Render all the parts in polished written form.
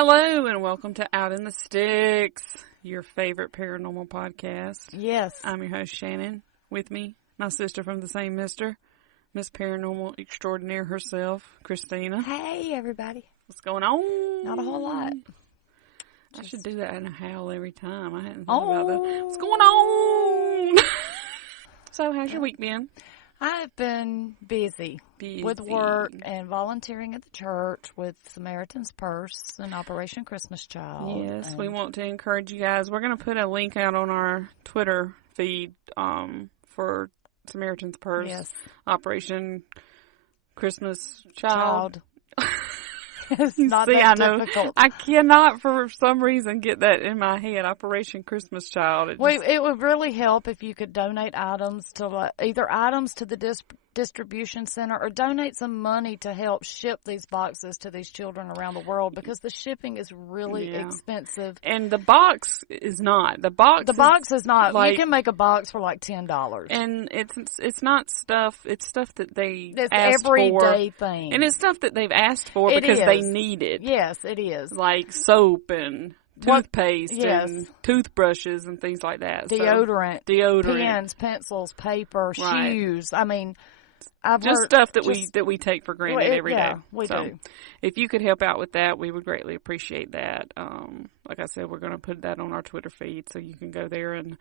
Hello and welcome to Out in the Sticks, your favorite paranormal podcast. Yes. I'm your host, Shannon. With me, my sister from the same mister, Miss Paranormal Extraordinaire herself, Christina. Hey, everybody. What's going on? Not a whole lot. I should do that in a howl every time. I hadn't thought about that. What's going on? So, how's your week been? I've been busy with work and volunteering at the church with Samaritan's Purse and Operation Christmas Child. Yes, we want to encourage you guys. We're going to put a link out on our Twitter feed for Samaritan's Purse, yes. Operation Christmas Child. It's not See, that I know. difficult. I cannot, for some reason, get that in my head. Operation Christmas Child. It would really help if you could donate items to either items to the distribution center or donate some money to help ship these boxes to these children around the world, because the shipping is really expensive. And the box is not. The box is not. Like, you can make a box for like $10. And it's not stuff. It's stuff that they it's asked everyday for. Thing. And it's stuff that they've asked for because they need it. Yes, it is. Like soap and toothpaste and toothbrushes and things like that. Deodorant. Pens, pencils, paper, right. shoes. I mean, stuff that we take for granted every day. We do. If you could help out with that, we would greatly appreciate that. Like I said, we're going to put that on our Twitter feed, so you can go there and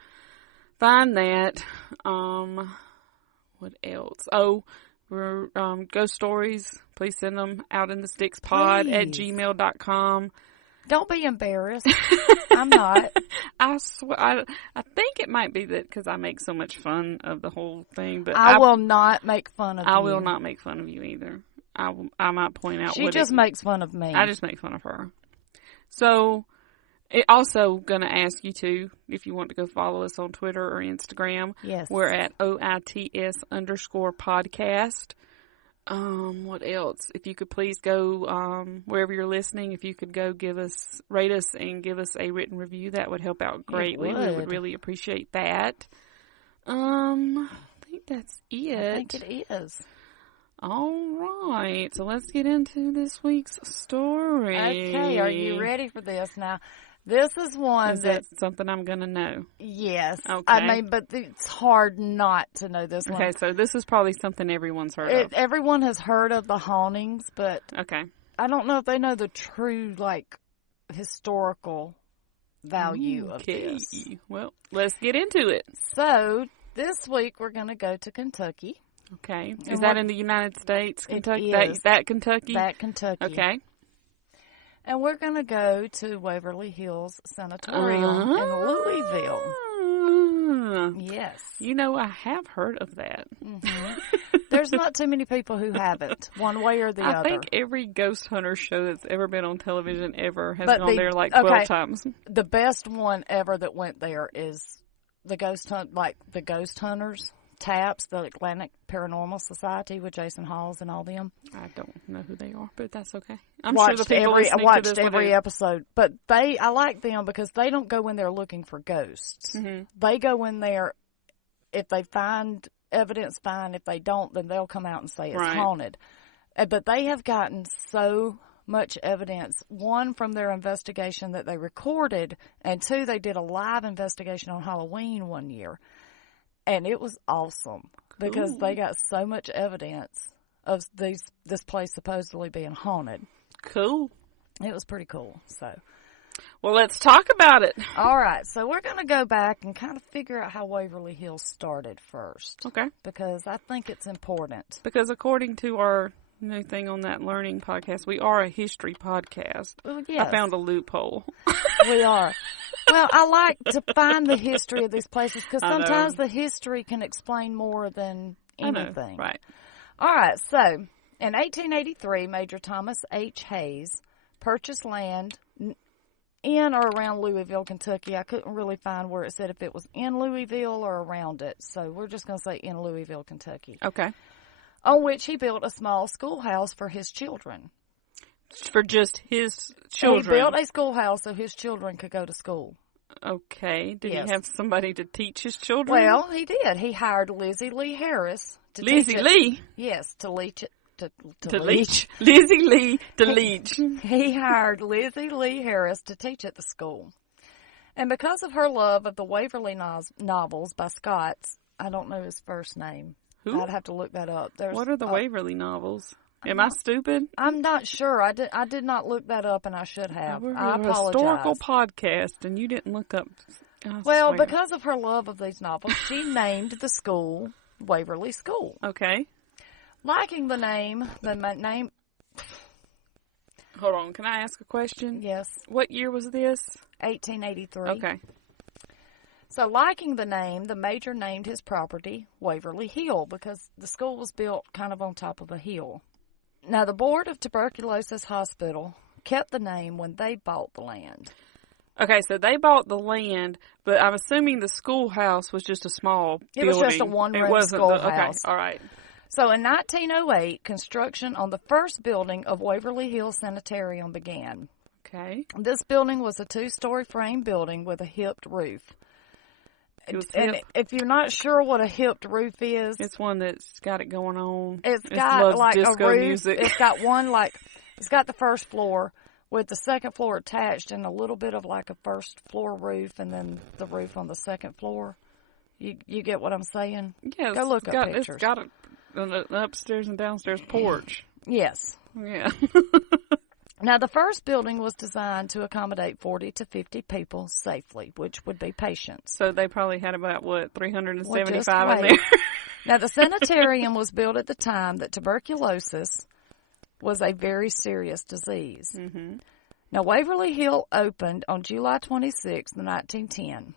find that. What else? Oh, we're ghost stories. Please send them outinthestickspod@gmail.com. Don't be embarrassed. I'm not. I swear, I think it might be that because I make so much fun of the whole thing. But I will not make fun of you. I will not make fun of you either. I might point out. She just makes fun of me. I just make fun of her. So, also going to ask you to, if you want to go follow us on Twitter or Instagram. Yes. We're at OITS_podcast. What else? If you could please go, wherever you're listening, if you could go rate us and give us a written review, that would help out greatly. We would really appreciate that. I think that's it. I think it is. All right. So let's get into this week's story. Okay. Are you ready for this now? This is one Is that something I'm going to know? Yes. Okay. I mean, but it's hard not to know this one. Okay, so this is probably something everyone's heard of. Everyone has heard of the hauntings, but okay. I don't know if they know the true, historical value of this. Well, let's get into it. So, this week we're going to go to Kentucky. Okay. Is that in the United States? Kentucky? It is. That Kentucky? That Kentucky. Okay. And we're going to go to Waverly Hills Sanatorium in Louisville. Yes. You know, I have heard of that. Mm-hmm. There's not too many people who haven't, one way or the other. I think every ghost hunter show that's ever been on television ever has gone there 12 times. The best one ever that went there is the ghost hunters. TAPS, the Atlantic Paranormal Society with Jason Halls and all them. I don't know who they are, but that's okay. I watched every episode, but I like them because they don't go in there looking for ghosts. Mm-hmm. They go in there, if they find evidence, fine. If they don't, then they'll come out and say it's haunted. But they have gotten so much evidence, one, from their investigation that they recorded, and two, they did a live investigation on Halloween one year. And it was awesome because they got so much evidence of this place supposedly being haunted. Cool. It was pretty cool. So, well, let's talk about it. All right. So we're going to go back and kind of figure out how Waverly Hills started first. Okay. Because I think it's important. Because according to our new thing on that learning podcast, we are a history podcast. Well, yes. I found a loophole. We are. Well, I like to find the history of these places because sometimes the history can explain more than anything. Right. All right. So, in 1883, Major Thomas H. Hayes purchased land in or around Louisville, Kentucky. I couldn't really find where it said if it was in Louisville or around it. So, we're just going to say in Louisville, Kentucky. Okay. On which he built a small schoolhouse for his children. For just his children? He built a schoolhouse so his children could go to school. Okay. Did he have somebody to teach his children? Well, he did. He hired Lizzie Lee Harris to Lizzie Lee? Yes, to to leach. Lizzie Lee to leach. He hired Lizzie Lee Harris to teach at the school. And because of her love of the Waverly novels by Scott's, I don't know his first name. Who? I'd have to look that up. What are the Waverly novels? Am I stupid? I'm not sure. I did not look that up, and I should have. We're I a apologize. historical podcast, and you didn't look up. Well, because of her love of these novels, she named the school Waverly School. Okay. Liking the name. Hold on. Can I ask a question? Yes. What year was this? 1883. Okay. So, liking the name, the major named his property Waverly Hill because the school was built kind of on top of a hill. Now, the board of Tuberculosis Hospital kept the name when they bought the land. Okay, so they bought the land, but I'm assuming the schoolhouse was just a small building. It was just a one-room schoolhouse. Okay, all right. So, in 1908, construction on the first building of Waverly Hills Sanatorium began. Okay. This building was a 2-story frame building with a hipped roof. And if you're not sure what a hipped roof is, it's one that's got it going on. It's got like a roof. Music. It's got it's got the first floor with the second floor attached and a little bit of like a first floor roof and then the roof on the second floor. You get what I'm saying? Yeah. Go look up pictures. It's got an upstairs and downstairs porch. Yes. Yeah. Now, the first building was designed to accommodate 40 to 50 people safely, which would be patients. So they probably had about, 375 in there? Now, the sanitarium was built at the time that tuberculosis was a very serious disease. Mm-hmm. Now, Waverly Hill opened on July 26, 1910.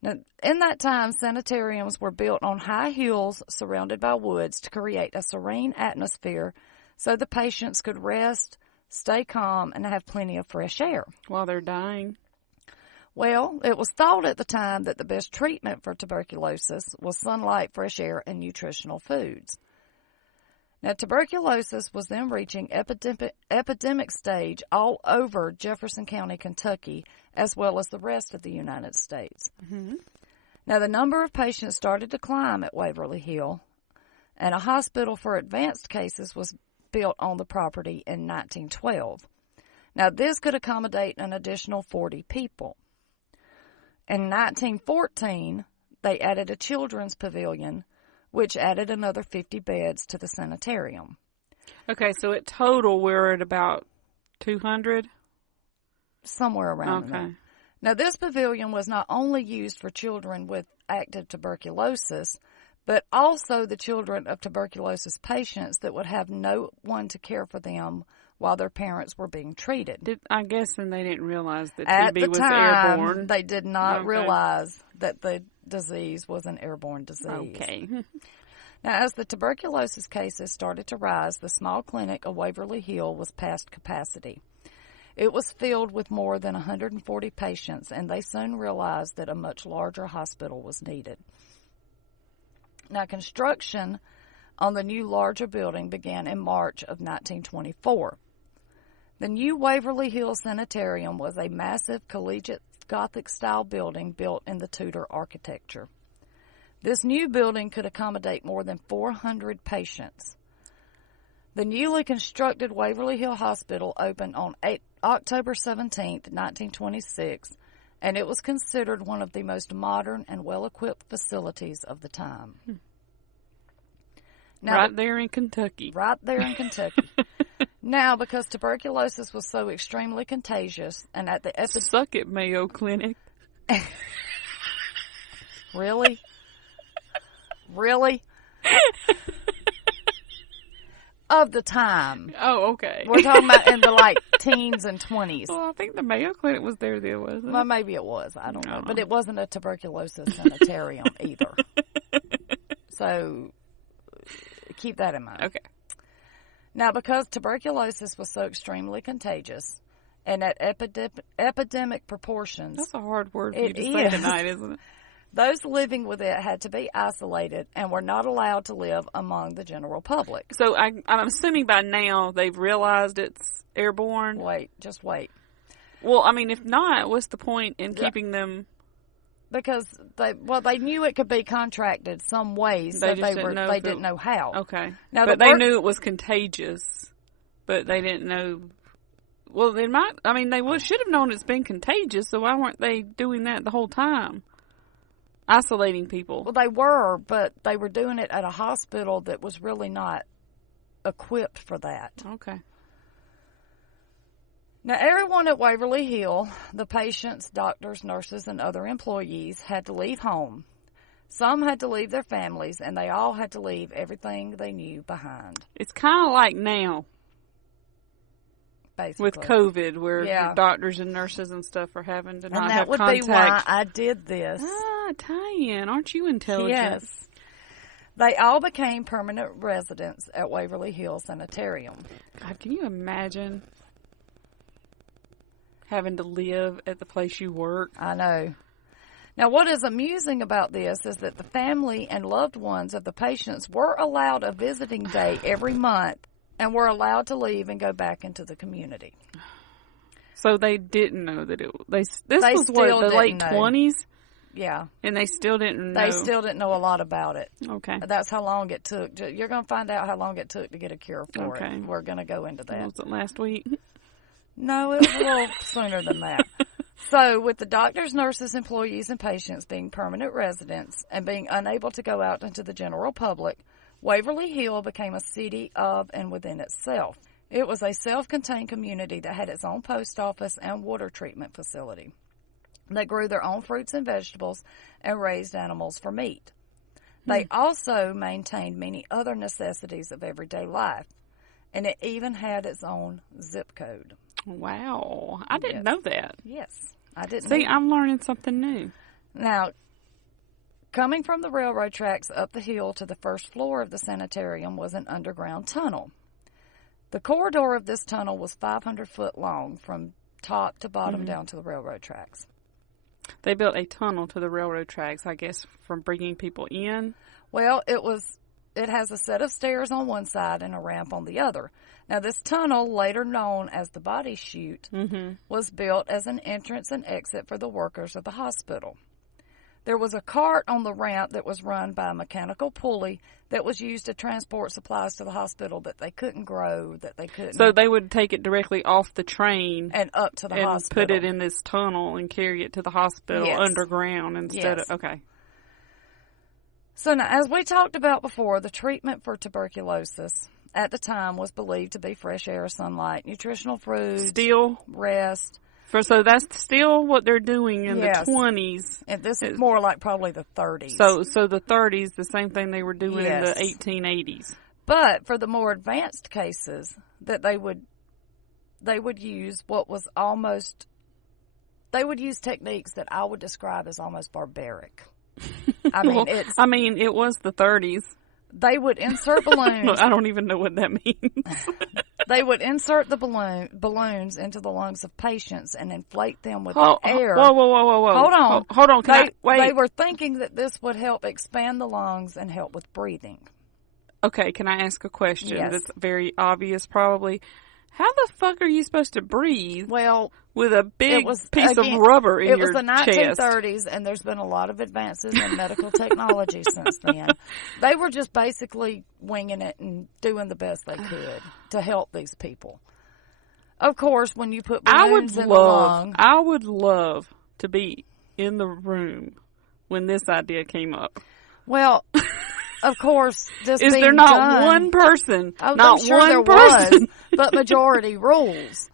Now, in that time, sanitariums were built on high hills surrounded by woods to create a serene atmosphere so the patients could rest, stay calm, and have plenty of fresh air. While they're dying? Well, it was thought at the time that the best treatment for tuberculosis was sunlight, fresh air, and nutritional foods. Now, tuberculosis was then reaching epidemic stage all over Jefferson County, Kentucky, as well as the rest of the United States. Mm-hmm. Now, the number of patients started to climb at Waverly Hill, and a hospital for advanced cases was built on the property in 1912. Now, this could accommodate an additional 40 people. In 1914, they added a children's pavilion, which added another 50 beds to the sanitarium. Okay, so at total, we're at about 200? Somewhere around there. Now, this pavilion was not only used for children with active tuberculosis, but also the children of tuberculosis patients that would have no one to care for them while their parents were being treated. I guess then they didn't realize that TB was airborne. At the time, they did not realize that the disease was an airborne disease. Okay. Now, as the tuberculosis cases started to rise, the small clinic of Waverly Hill was past capacity. It was filled with more than 140 patients, and they soon realized that a much larger hospital was needed. Now, construction on the new larger building began in March of 1924. The new Waverly Hills Sanitarium was a massive collegiate Gothic-style building built in the Tudor architecture. This new building could accommodate more than 400 patients. The newly constructed Waverly Hill Hospital opened on October 17, 1926, and it was considered one of the most modern and well-equipped facilities of the time. Now, right there in Kentucky. Right there in Kentucky. Now, because tuberculosis was so extremely contagious, and at the Suck it, Mayo Clinic. Really? Really? Of the time. Oh, okay. We're talking about in the teens and 20s. Well, I think the Mayo Clinic was there then, wasn't it? Well, maybe it was. I don't know. But it wasn't a tuberculosis sanitarium either. So keep that in mind. Okay. Now, because tuberculosis was so extremely contagious and at epidemic proportions. That's a hard word for you to say tonight, isn't it? Those living with it had to be isolated and were not allowed to live among the general public. So I'm assuming by now they've realized it's airborne? Just wait. Well, I mean, if not, what's the point in keeping them Because they knew it could be contracted some ways, so they didn't know how. Okay. Now they knew it was contagious, but they didn't know. Well, they should have known it's been contagious, so why weren't they doing that the whole time? Isolating people. Well, they were, but they were doing it at a hospital that was really not equipped for that. Okay. Now, everyone at Waverly Hill, the patients, doctors, nurses, and other employees, had to leave home. Some had to leave their families, and they all had to leave everything they knew behind. It's kind of like now. Basically. With COVID, where doctors and nurses and stuff are having to not have contact. And that would be why I did this. Tie-in. Aren't you intelligent? Yes. They all became permanent residents at Waverly Hills Sanatorium. God, can you imagine having to live at the place you work? I know. Now, what is amusing about this is that the family and loved ones of the patients were allowed a visiting day every month and were allowed to leave and go back into the community. So they didn't know that this was the late 20s? Yeah. And they still didn't know. They still didn't know a lot about it. Okay. That's how long it took. You're going to find out how long it took to get a cure for it. We're going to go into that. Was it last week? No, it was a little sooner than that. So, with the doctors, nurses, employees, and patients being permanent residents and being unable to go out into the general public, Waverly Hill became a city of and within itself. It was a self-contained community that had its own post office and water treatment facility. They grew their own fruits and vegetables and raised animals for meat. They also maintained many other necessities of everyday life, and it even had its own zip code. Wow. I didn't know that. Yes, I didn't See, I'm learning something new. Now, coming from the railroad tracks up the hill to the first floor of the sanitarium was an underground tunnel. The corridor of this tunnel was 500 foot long from top to bottom down to the railroad tracks. They built a tunnel to the railroad tracks, I guess, from bringing people in. Well, it has a set of stairs on one side and a ramp on the other. Now, this tunnel, later known as the body chute, was built as an entrance and exit for the workers of the hospital. There was a cart on the ramp that was run by a mechanical pulley that was used to transport supplies to the hospital that they couldn't grow, that they couldn't. So they would take it directly off the train and up to the hospital. And put it in this tunnel and carry it to the hospital underground instead of, okay. So now, as we talked about before, the treatment for tuberculosis at the time was believed to be fresh air, sunlight, nutritional food, rest. So that's still what they're doing in the 20s. And this is more like probably the 30s. So the 30s, the same thing they were doing in the 1880s. But for the more advanced cases, that they would use what was almost, they would use techniques that I would describe as almost barbaric. I mean, it was the 30s. They would insert balloons. I don't even know what that means. They would insert the balloons into the lungs of patients and inflate them with air. Whoa. Hold on. They were thinking that this would help expand the lungs and help with breathing. Okay, can I ask a question? Yes. That's very obvious, probably. How the fuck are you supposed to breathe with a big piece of rubber in your chest? It was the 1930s, and there's been a lot of advances in medical technology since then. They were just basically winging it and doing the best they could to help these people. Of course, when you put balloons in the lung... I would love to be in the room when this idea came up. Well... Of course, this is being there not done, one person? Oh, not I'm sure one there person. Was, but majority rules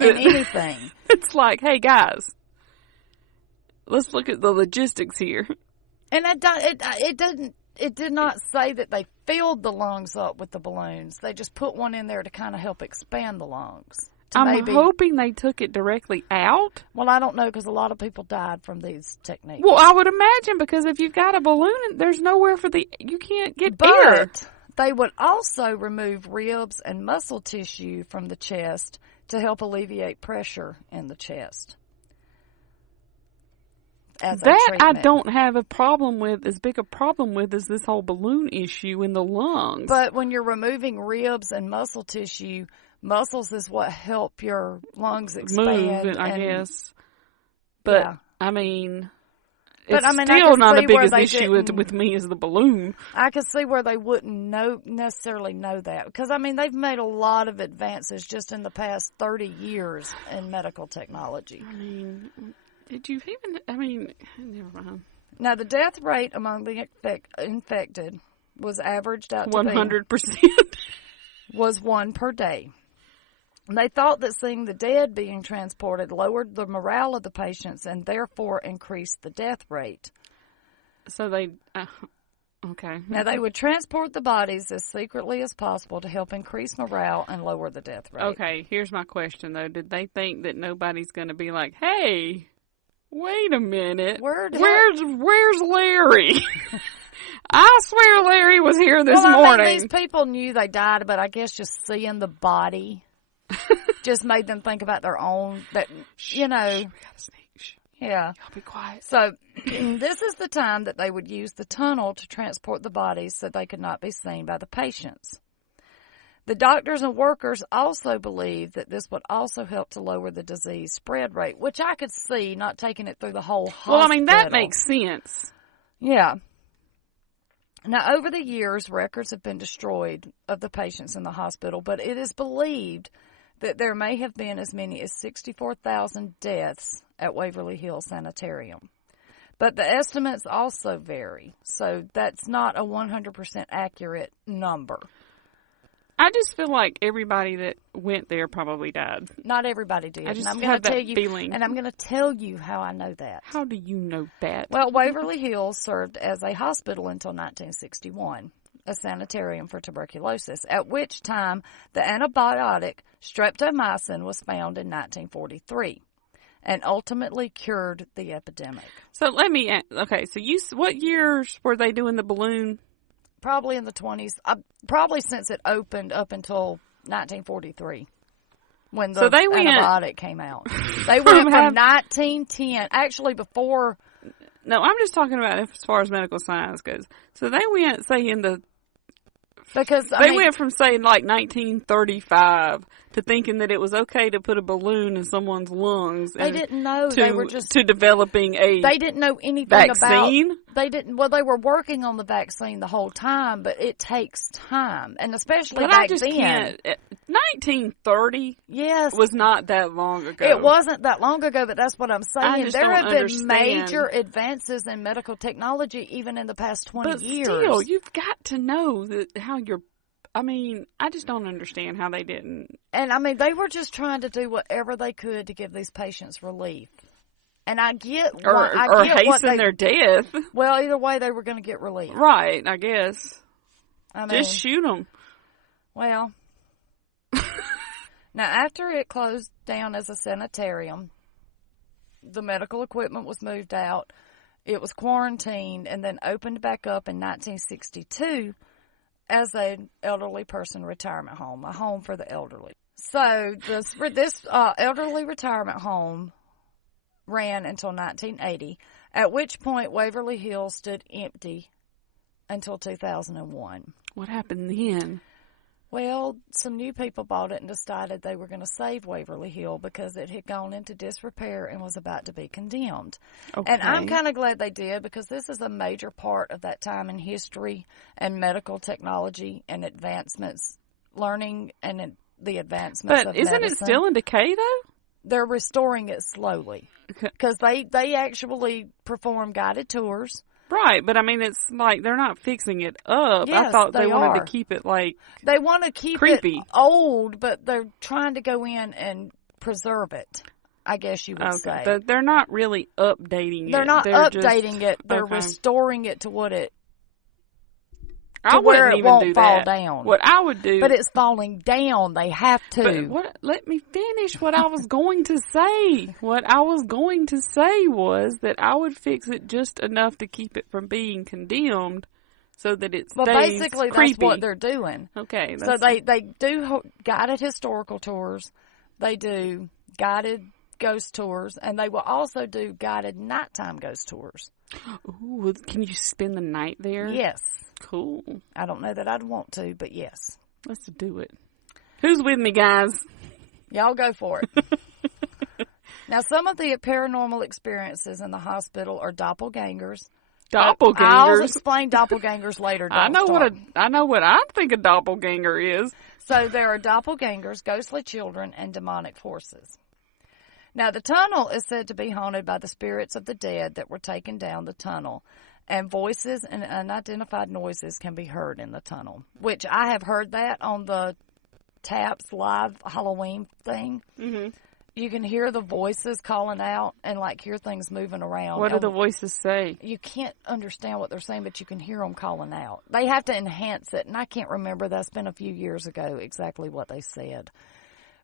in anything. It's like, hey guys, let's look at the logistics here. And it did not say that they filled the lungs up with the balloons. They just put one in there to kind of help expand the lungs. I'm hoping they took it directly out. Well, I don't know, because a lot of people died from these techniques. Well, I would imagine, because if you've got a balloon, there's nowhere you can't get air. But they would also remove ribs and muscle tissue from the chest to help alleviate pressure in the chest. That I don't have a problem with, as big a problem with as this whole balloon issue in the lungs. But when you're removing ribs and muscle tissue, muscles is what help your lungs expand. Move, I guess. But, I mean, But I mean, still not as big an issue with me as the balloon. I could see where they wouldn't necessarily know that. Because, I mean, they've made a lot of advances just in the past 30 years in medical technology. I mean, did you even, I mean, never mind. Now, the death rate among the infected was averaged out to 100%. Was 1 per day. They thought that seeing the dead being transported lowered the morale of the patients and therefore increased the death rate. So they, okay. Now, they would transport the bodies as secretly as possible to help increase morale and lower the death rate. Okay, here's my question, though. Did they think that nobody's going to be like, hey, wait a minute, where's Larry? I swear Larry was here this morning. Mean, these people knew they died, but I guess just seeing the body just made them think about their own, that, you know. We gotta sneak. Yeah. Y'all be quiet. So, this is the time that they would use the tunnel to transport the bodies so they could not be seen by the patients. The doctors and workers also believed that this would also help to lower the disease spread rate, which I could see, not taking it through the whole hospital. Well, I mean, that makes sense. Yeah. Now, over the years, records have been destroyed of the patients in the hospital, but it is believed that there may have been as many as 64,000 deaths at Waverly Hills Sanatorium. But the estimates also vary, so that's not a 100% accurate number. I just feel like everybody that went there probably died. Not everybody did. I just and have that feeling. And I'm going to tell you how I know that. How do you know that? Well, Waverly Hills served as a hospital until 1961, a sanitarium for tuberculosis, at which time the antibiotic streptomycin was found in 1943 and ultimately cured the epidemic. So let me ask, okay, so what years were they doing the balloon? Probably in the 20s, probably since it opened up until 1943, when the antibiotic came out. They went from 1910, actually before. No, I'm just talking about as far as medical science goes. So they went, say, they went from, say, like 1935 to thinking that it was okay to put a balloon in someone's lungs. They didn't know. They were just to developing a They didn't know anything vaccine? Well, they were working on the vaccine the whole time, but it takes time, and especially but back I just then. Can't. 1930 yes, was not that long ago. It wasn't that long ago, but that's what I'm saying. There have been major advances in medical technology even in the past 20 years. But still, you've got to know I just don't understand how they didn't. And, they were just trying to do whatever they could to give these patients relief. And I get or hasten their death. Well, either way, they were going to get relief. Right, I guess. Just shoot them. Well, now after it closed down as a sanitarium, the medical equipment was moved out. It was quarantined and then opened back up in 1962 as an elderly person retirement home, a home for the elderly. So this elderly retirement home ran until 1980, at which point Waverly Hills stood empty until 2001. What happened then? Well, some new people bought it and decided they were going to save Waverly Hill because it had gone into disrepair and was about to be condemned. Okay. And I'm kind of glad they did because this is a major part of that time in history and medical technology and advancements, learning and the advancements of medicine. But isn't it still in decay, though? They're restoring it slowly because they actually perform guided tours. Right, but it's like they're not fixing it up. Yes, I thought they wanted to keep it they want to keep creepy. It old, but they're trying to go in and preserve it, I guess you would say. But they're not really updating it. They're not updating it. They're restoring it to what it I where it won't fall down. What I would do, but it's falling down. They have to. Let me finish what I was going to say. What I was going to say was that I would fix it just enough to keep it from being condemned, so that it stays basically creepy. That's what they're doing. Okay. So they do guided historical tours. They do guided ghost tours, and they will also do guided nighttime ghost tours. Ooh, can you spend the night there? Yes. Cool. I don't know that I'd want to, but yes. Let's do it. Who's with me, guys? Y'all go for it. Now, some of the paranormal experiences in the hospital are doppelgangers. Doppelgangers? I'll explain doppelgangers later. I know what I think a doppelganger is. So there are doppelgangers, ghostly children, and demonic forces. Now, the tunnel is said to be haunted by the spirits of the dead that were taken down the tunnel, and voices and unidentified noises can be heard in the tunnel, which I have heard that on the Taps live Halloween thing. Mm-hmm. You can hear the voices calling out and, like, hear things moving around. What do the voices say? You can't understand what they're saying, but you can hear them calling out. They have to enhance it, and I can't remember. That's been a few years ago exactly what they said.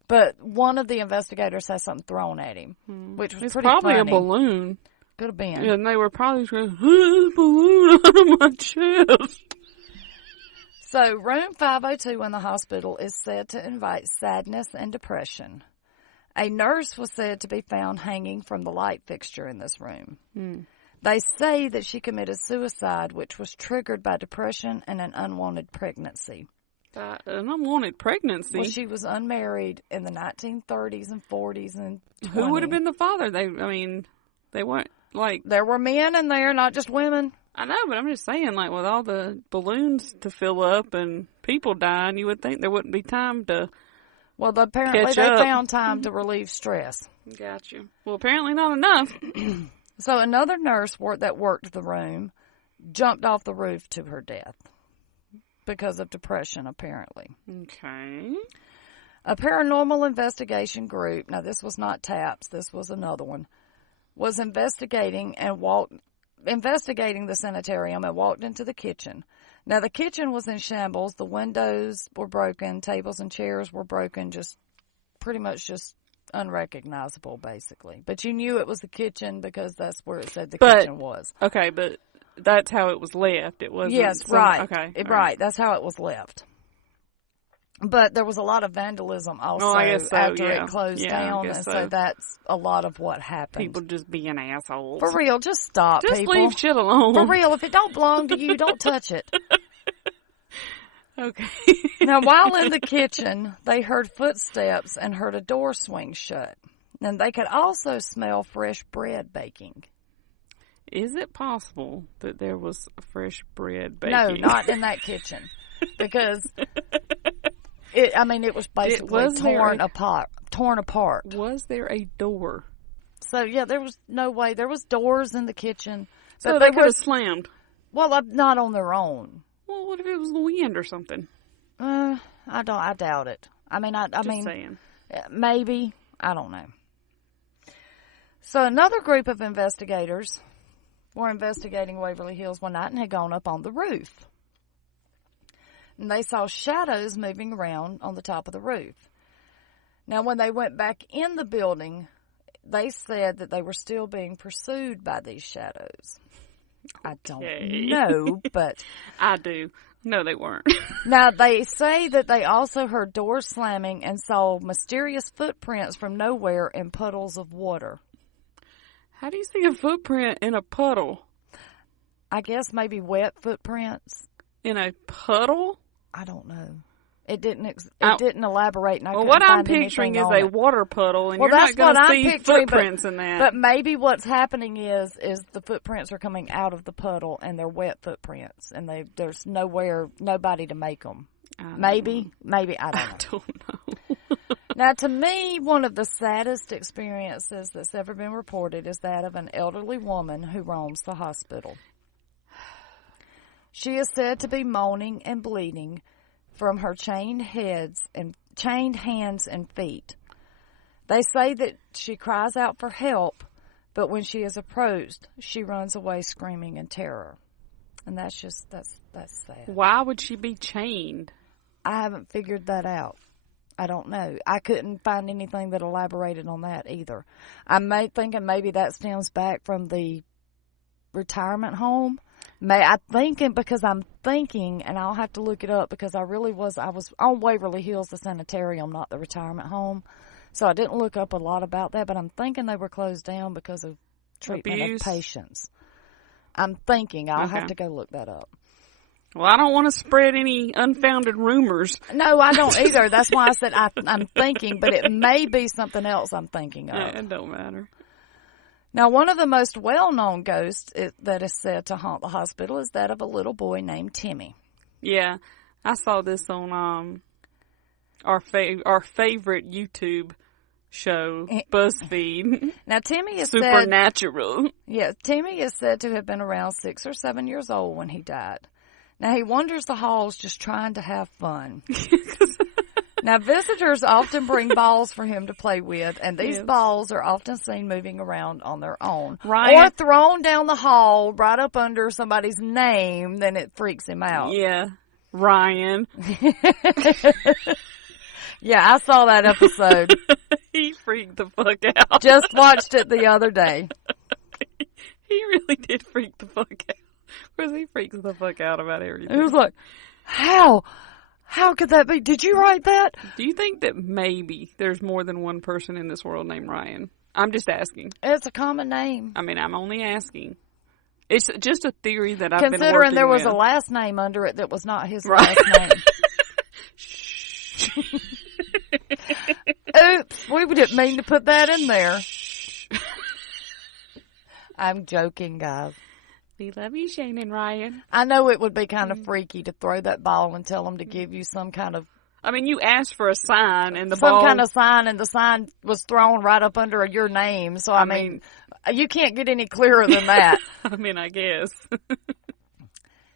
But one of the investigators has something thrown at him, which was pretty probably funny. A balloon. Could have been. Yeah, and they were probably going, balloon out of my chest. So, room 502 in the hospital is said to invite sadness and depression. A nurse was said to be found hanging from the light fixture in this room. They say that she committed suicide, which was triggered by depression and an unwanted pregnancy. An unwanted pregnancy? Well, she was unmarried in the 1930s and 40s and 20s. Who would have been the father? They weren't, like... There were men in there, not just women. I know, but I'm just saying, like, with all the balloons to fill up and people dying, you would think there wouldn't be time to... Well, apparently they found time to relieve stress. Gotcha. Well, apparently not enough. So another nurse that worked the room jumped off the roof to her death because of depression, apparently. Okay. A paranormal investigation group, now this was not TAPS, this was another one, was investigating the sanitarium and walked into the kitchen. Now, the kitchen was in shambles. The windows were broken. Tables and chairs were broken, just pretty much just unrecognizable, basically. But you knew it was the kitchen because that's where it said the kitchen was. Okay, but that's how it was left. It wasn't... Yes, right. Okay. Right, that's how it was left. But there was a lot of vandalism also after it closed down, and so that's a lot of what happened. People just being assholes. For real, just stop, just people. Just leave shit alone. For real, if it don't belong to you, don't touch it. Okay. Now, while in the kitchen, they heard footsteps and heard a door swing shut. And they could also smell fresh bread baking. Is it possible that there was fresh bread baking? No, not in that kitchen. Because... it was basically torn apart. Was there a door? So, yeah, there was no way. There was doors in the kitchen. So they could have slammed. Well, not on their own. Well, what if it was the wind or something? I doubt it. Saying. Maybe. I don't know. So another group of investigators were investigating Waverly Hills one night and had gone up on the roof. And they saw shadows moving around on the top of the roof. Now, when they went back in the building, they said that they were still being pursued by these shadows. Okay. I don't know, but... I do. No, they weren't. Now, they say that they also heard doors slamming and saw mysterious footprints from nowhere in puddles of water. How do you see a footprint in a puddle? I guess maybe wet footprints. In a puddle? I don't know. It didn't elaborate. And what I'm picturing is a water puddle, and you're not going to see footprints in that. But maybe what's happening is the footprints are coming out of the puddle, and they're wet footprints, and there's nobody to make them. Maybe I don't know. Now, to me, one of the saddest experiences that's ever been reported is that of an elderly woman who roams the hospital. She is said to be moaning and bleeding from her chained hands and feet. They say that she cries out for help, but when she is approached, she runs away screaming in terror. And that's sad. Why would she be chained? I haven't figured that out. I don't know. I couldn't find anything that elaborated on that either. I'm thinking maybe that stems back from the retirement home. I'm thinking, and I'll have to look it up because I was on Waverly Hills, the sanitarium, not the retirement home. So I didn't look up a lot about that, but I'm thinking they were closed down because of treatment of patients. I'm thinking. I'll have to go look that up. Well, I don't want to spread any unfounded rumors. No, I don't either. That's why I said I'm thinking, but it may be something else I'm thinking of. It don't matter. Now, one of the most well-known ghosts that is said to haunt the hospital is that of a little boy named Timmy. Yeah, I saw this on our favorite YouTube show, BuzzFeed. Now, Timmy is Supernatural. Timmy is said to have been around 6 or 7 years old when he died. Now, he wanders the halls just trying to have fun. Now, visitors often bring balls for him to play with, and these balls are often seen moving around on their own. Or thrown down the hall right up under somebody's name, then it freaks him out. Yeah. Ryan. Yeah, I saw that episode. He freaked the fuck out. Just watched it the other day. He really did freak the fuck out. Because he freaks the fuck out about everything. It was like, how? How could that be? Did you write that? Do you think that maybe there's more than one person in this world named Ryan? I'm just asking. It's a common name. I mean, I'm only asking. It's just a theory that I've been working with. Considering there was a last name under it that was not his last name. Shh. Oops, we didn't mean to put that in there. I'm joking, guys. We love you, Shane and Ryan. I know it would be kind of freaky to throw that ball and tell them to give you some kind of... I mean, you asked for a sign and some kind of sign, and the sign was thrown right up under your name. So, I mean, you can't get any clearer than that. I mean, I guess.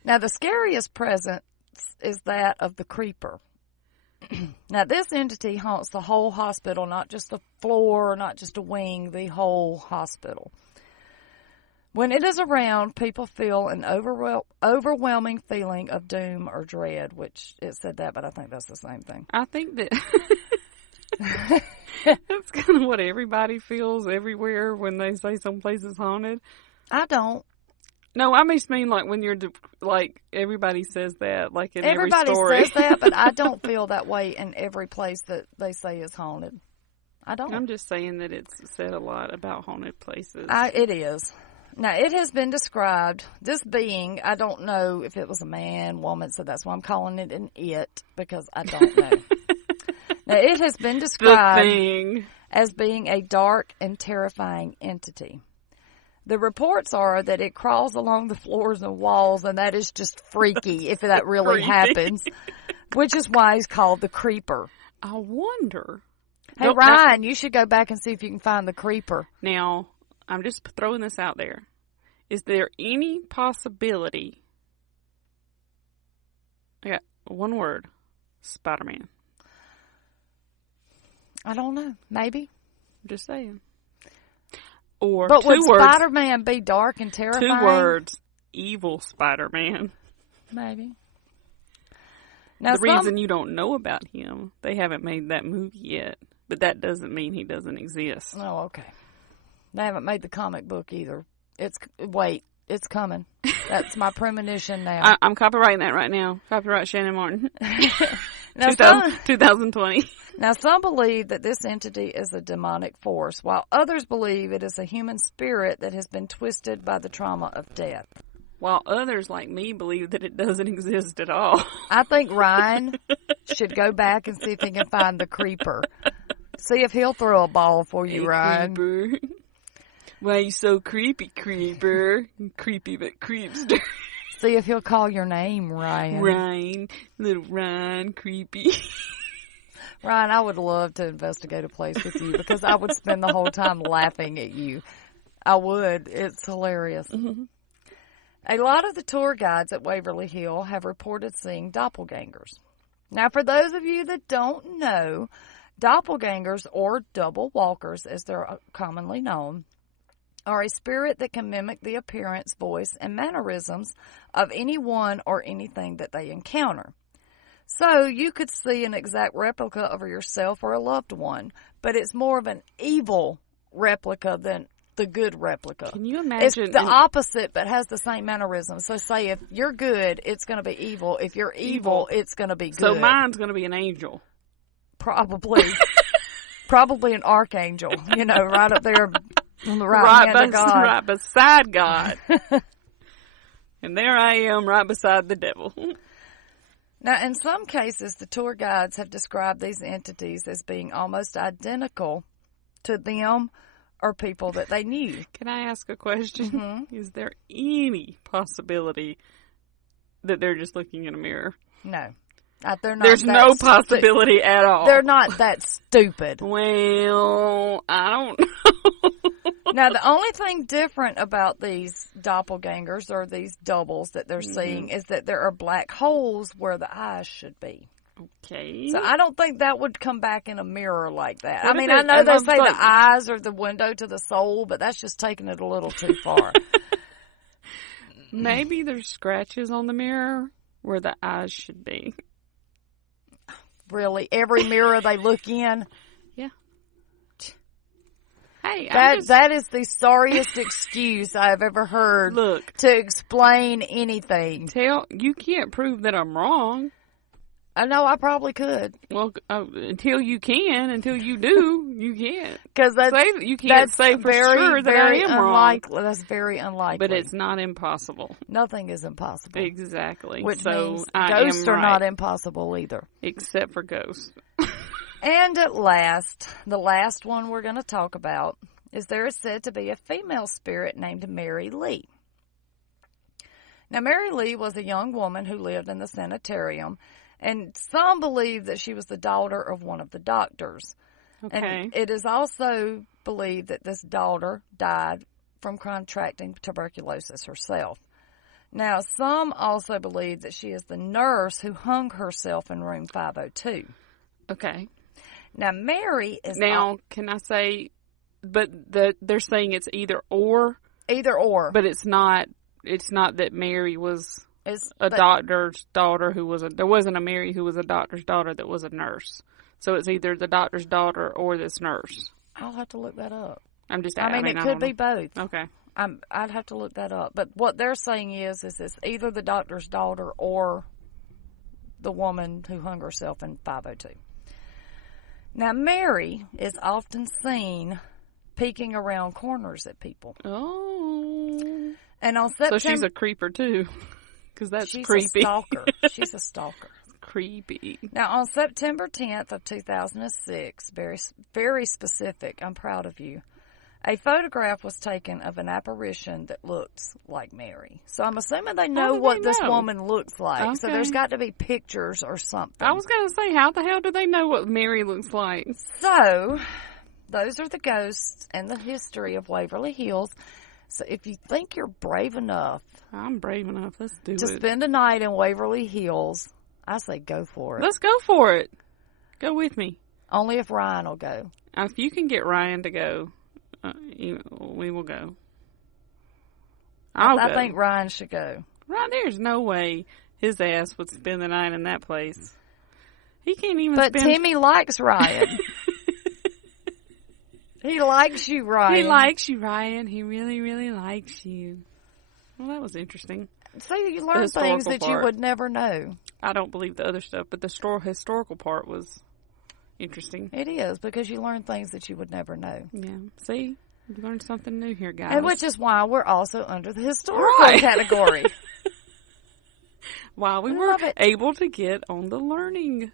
Now, the scariest presence is that of the creeper. Now, this entity haunts the whole hospital, not just the floor, not just a wing, the whole hospital. When it is around, people feel an overwhelming feeling of doom or dread, which it said that, but I think that's the same thing. I think that that's kind of what everybody feels everywhere when they say someplace is haunted. I don't. No, I just mean like when you're like everybody says that, like in every story. Everybody says that, but I don't feel that way in every place that they say is haunted. I don't. I'm just saying that it's said a lot about haunted places. It is. Now, it has been described, this being, I don't know if it was a man, woman, so that's why I'm calling it an it, because I don't know. Now, it has been described as being a dark and terrifying entity. The reports are that it crawls along the floors and walls, and that is just freaky if that really happens, which is why he's called the creeper. I wonder. Hey, Ryan, you should go back and see if you can find the creeper. Now, I'm just throwing this out there. Is there any possibility? I got one word. Spider-Man. I don't know. Maybe. I'm just saying. Or but 2 would words. Spider-Man be dark and terrifying? 2 words. Evil Spider-Man. Maybe. Now, the reason you don't know about him, they haven't made that movie yet. But that doesn't mean he doesn't exist. Oh, okay. They haven't made the comic book either. It's coming. That's my premonition now. I'm copyrighting that right now. Copyright Shannon Martin. Now 2020. Now, some believe that this entity is a demonic force, while others believe it is a human spirit that has been twisted by the trauma of death. While others, like me, believe that it doesn't exist at all. I think Ryan should go back and see if he can find the creeper. See if he'll throw a ball for you, Ryan. Creeper. Why you so creepy, creeper? Creepy but creepster. See if he'll call your name, Ryan. Ryan. Little Ryan, creepy. Ryan, I would love to investigate a place with you because I would spend the whole time laughing at you. I would. It's hilarious. Mm-hmm. A lot of the tour guides at Waverly Hill have reported seeing doppelgangers. Now, for those of you that don't know, doppelgangers, or double walkers as they're commonly known, are a spirit that can mimic the appearance, voice, and mannerisms of anyone or anything that they encounter. So you could see an exact replica of yourself or a loved one, but it's more of an evil replica than the good replica. Can you imagine? It's the opposite, but has the same mannerisms. So say if you're good, it's going to be evil. If you're evil, it's going to be good. So mine's going to be an angel. Probably. Probably an archangel, right up there on the right hand of God. Right beside God. And there I am right beside the devil. Now, in some cases, the tour guides have described these entities as being almost identical to them or people that they knew. Can I ask a question? Mm-hmm. Is there any possibility that they're just looking in a mirror? No. They're not. There's no possibility at all. They're not that stupid. Well, I don't know. Now, the only thing different about these doppelgangers or these doubles that they're seeing is that there are black holes where the eyes should be. Okay. So I don't think that would come back in a mirror like that. What I mean, I know they say the eyes are the window to the soul, but that's just taking it a little too far. Maybe there's scratches on the mirror where the eyes should be. Really? Every mirror they look in? Yeah. Hey, that is the sorriest excuse I've ever heard to explain anything. You can't prove that I'm wrong. I know I probably could. Well, until you do, you can't. Because you can't say for sure that I am wrong. That's very unlikely. But it's not impossible. Nothing is impossible. Exactly. Which means ghosts are not impossible either. Except for ghosts. And at last, the last one we're going to talk about is there is said to be a female spirit named Mary Lee. Now, Mary Lee was a young woman who lived in the sanitarium, and some believe that she was the daughter of one of the doctors. Okay. And it is also believed that this daughter died from contracting tuberculosis herself. Now, some also believe that she is the nurse who hung herself in room 502. Okay. Now, Mary is... Now, can I say... But they're saying it's either or? Either or. But it's not that Mary was... doctor's daughter who was there wasn't a Mary who was a doctor's daughter that was a nurse. So it's either the doctor's daughter or this nurse. I'll have to look that up. It could be both. Okay. I'd have to look that up. But what they're saying is it's either the doctor's daughter or the woman who hung herself in 502. Now, Mary is often seen peeking around corners at people. Oh. And on September... So she's a creeper, too. Because that's creepy. She's a stalker. She's a stalker. Creepy. Now, on September 10th of 2006, very, very specific, I'm proud of you, a photograph was taken of an apparition that looks like Mary. So I'm assuming they know what this woman looks like. Okay. So there's got to be pictures or something. I was going to say, how the hell do they know what Mary looks like? So, those are the ghosts and the history of Waverly Hills. So if you think you're brave enough... I'm brave enough. Let's do it. To spend a night in Waverly Hills, I say go for it. Let's go for it. Go with me. Only if Ryan will go. If you can get Ryan to go, we will go. I think Ryan should go. Right, there's no way his ass would spend the night in that place. He can't even But Timmy likes Ryan. He likes you, Ryan. He likes you, Ryan. He really, really likes you. Well, that was interesting. So you learn things that you would never know. I don't believe the other stuff, but the historical part was interesting. It is, because you learn things that you would never know. Yeah. See? You learned something new here, guys. And which is why we're also under the historical category. Why we were able to get on the learning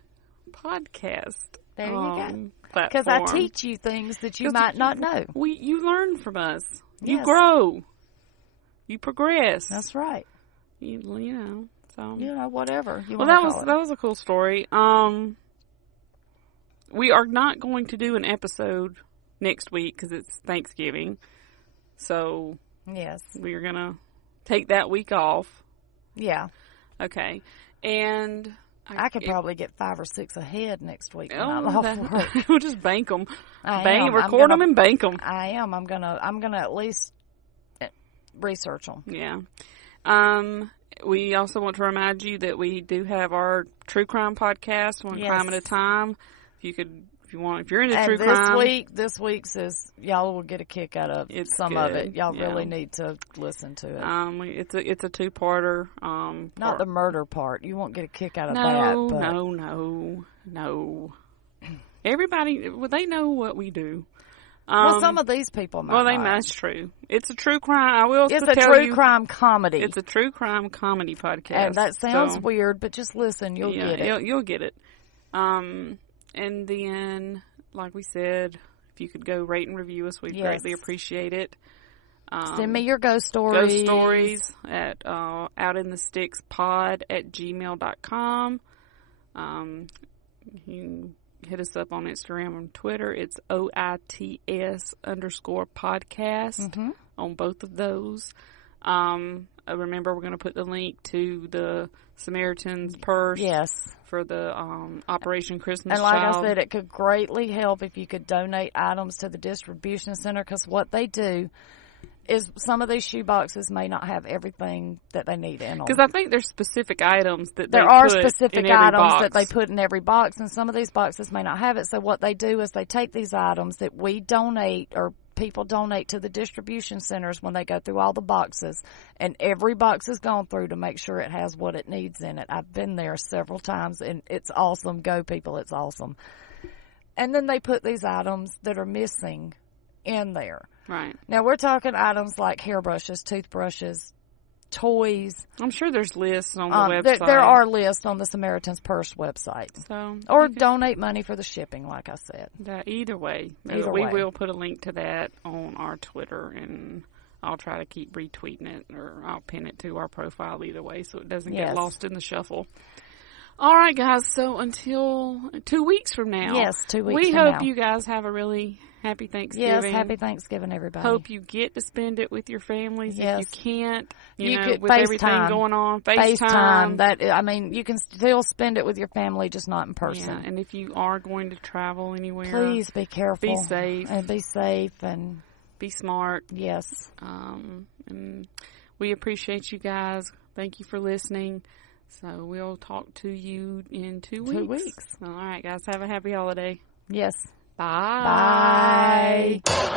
podcast. There you go. Because I teach you things that you might not know. You learn from us. Yes. You grow. You progress. That's right. You know. So whatever. That was a cool story. We are not going to do an episode next week because it's Thanksgiving. So yes, we are gonna take that week off. Yeah. Okay. And I could probably get 5 or 6 ahead next week. We'll just bank them. Record them and bank them. I am. I'm gonna at least research them. Yeah. We also want to remind you that we do have our true crime podcast, One Crime at a Time. If you're into true crime. This week's is, y'all will get a kick out of some of it. Y'all really need to listen to it. It's a 2-parter. Not the murder part. You won't get a kick out of that. No. Everybody, they know what we do. Well, some of these people might. Well, that's true. It's a true crime. I will. It's a true crime comedy. It's a true crime comedy podcast. And that sounds weird, but just listen. You'll get it. You'll get it. And then, like we said, if you could go rate and review us, we'd greatly appreciate it. Send me your ghost stories. Ghost stories at outinthestickspod@gmail.com. You can hit us up on Instagram and Twitter. It's OITS_podcast on both of those. Remember, we're going to put the link to the Samaritan's Purse for the Operation Christmas Child. And like I said, it could greatly help if you could donate items to the distribution center, because what they do is some of these shoe boxes may not have everything that they need in them. Because I think there's specific items that there are specific items that they put in every box, and some of these boxes may not have it. So what they do is they take these items that we donate or people donate to the distribution centers when they go through all the boxes, and every box is gone through to make sure it has what it needs in it. I've been there several times, and it's awesome. Go, people. It's awesome. And then they put these items that are missing in there. Right. Now, we're talking items like hairbrushes, toothbrushes, toys. I'm sure there's lists on the website. There are lists on the Samaritan's Purse website. Or donate money for the shipping, like I said. Either way. We will put a link to that on our Twitter, and I'll try to keep retweeting it, or I'll pin it to our profile either way so it doesn't get lost in the shuffle. All right, guys. So until 2 weeks from now. Yes, 2 weeks we from now. We hope you guys have a really happy Thanksgiving. Yes, happy Thanksgiving, everybody. Hope you get to spend it with your families. Yes. If you can't, you know, could with everything going on, FaceTime. You can still spend it with your family, just not in person. Yeah, and if you are going to travel anywhere, please be careful. Be safe. And be safe and be smart. Yes. And we appreciate you guys. Thank you for listening. So we'll talk to you in 2 weeks. 2 weeks. All right, guys. Have a happy holiday. Yes. Bye. Bye.